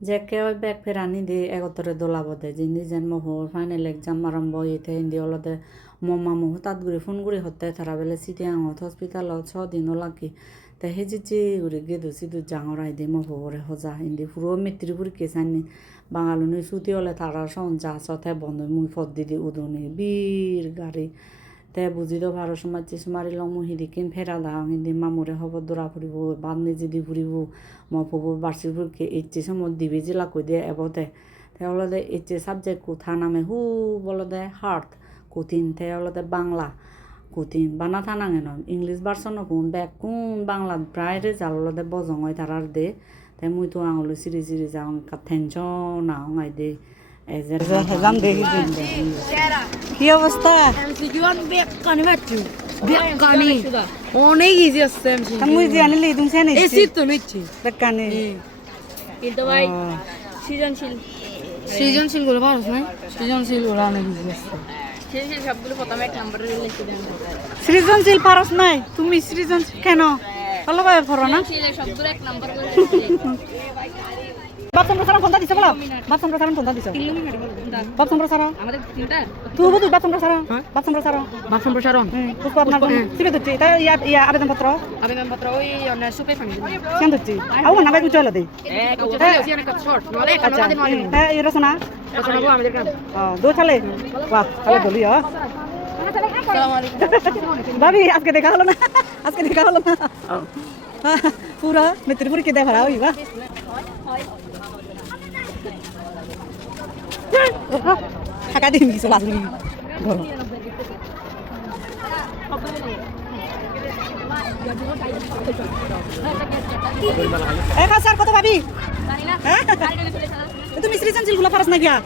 যে কেউ ব্যাগ ফেরানি দিয়ে এগতরে দোলাব দে জিন্দি যেন মহ ফাইনাল এক্সাম আরম্ভ হইতে হিন্দি অলদে মমা মহ তাত গুড়ি ফোন গুড়ি হতে তারা বেলে সিটি আঙত হসপিটালত 6 দিনও লাগি তে হেজি গুড়ি গেদু সিদু জাঙর আইদে মহ করে হজা হিন্দি পুরো মিত্রি পুরি কেসানি বাঙালুনি সুতি হলে তারা সন যা সথে বন্ধ মুই ফদ দিদি উদুনি বীর গাড়ি তে বুঝি তো ভারত সমাজ চিসুমারি লং মুহি দিকিন ফেরা দাও হিন্দি মামুরে হব দৌড়া ফুরিব বাদ নিজে দি ফুরিব মফুবুর বার্ষিককে ইচ্ছে সময় দিবি জেলা কই দিয়ে এবতে তে হলদে ইচ্ছে সাবজেক্ট কোথা নামে হু বলদে হার্ট কঠিন তে হলদে বাংলা কঠিন বানা থানাঙে নয় ইংলিশ ভার্সন কোন ব্যাগ কোন বাংলা প্রায় রেজাল্ট হলদে বজং হয় তারার দে তাই মুই তো আঙুলি সিরি সিরি যাও টেনশন না আঙাই দে হেজাম দেখি কি অবস্থা অনেক ইজি আছে মুই যে আনিলে তুমি জানি এসি তো নিচ্ছি বেকানে কিন্তু ভাই সৃজনশীল গুলো পারছ না সৃজনশীল গুলো অনেক ইজি আছে সৃজনশীল সবগুলো প্রথমে এক নম্বরে লিখে দেন সৃজনশীল পারস নাই তুমি সৃজনশীল কেন ভালোভাবে পড়ো না সবগুলো এক নম্বর করে বাপ সম্প্রসারণ ফোনটা দিছো বলো বাপ সম্প্রসারণ ফোনটা দিছো বাপ সম্প্রসারণ আমাদের তিনটা তুই বুঝ বাপ সম্প্রসারণ বাপ সম্প্রসারণ বাপ সম্প্রসারণ পুষ্প আপনার সিবে দিচ্ছি তাই ইয়া আবেদনপত্র ওই অনেক সুপে ফানি কেন দিচ্ছি আও না ভাই চলে দে আচ্ছা হ্যাঁ এই রচনা রচনা আমাদের কাম দো চলে বাহ তাহলে দলি ভাবি আজকে দেখা হলো না আজকে দেখা হলো না পুরা মিত্রপুর কে দেখা হই বা টাকা দিন কিছু লাগলি স্যার কত ভাবি তুমি সৃজনশীল গুলো পারস না গিয়া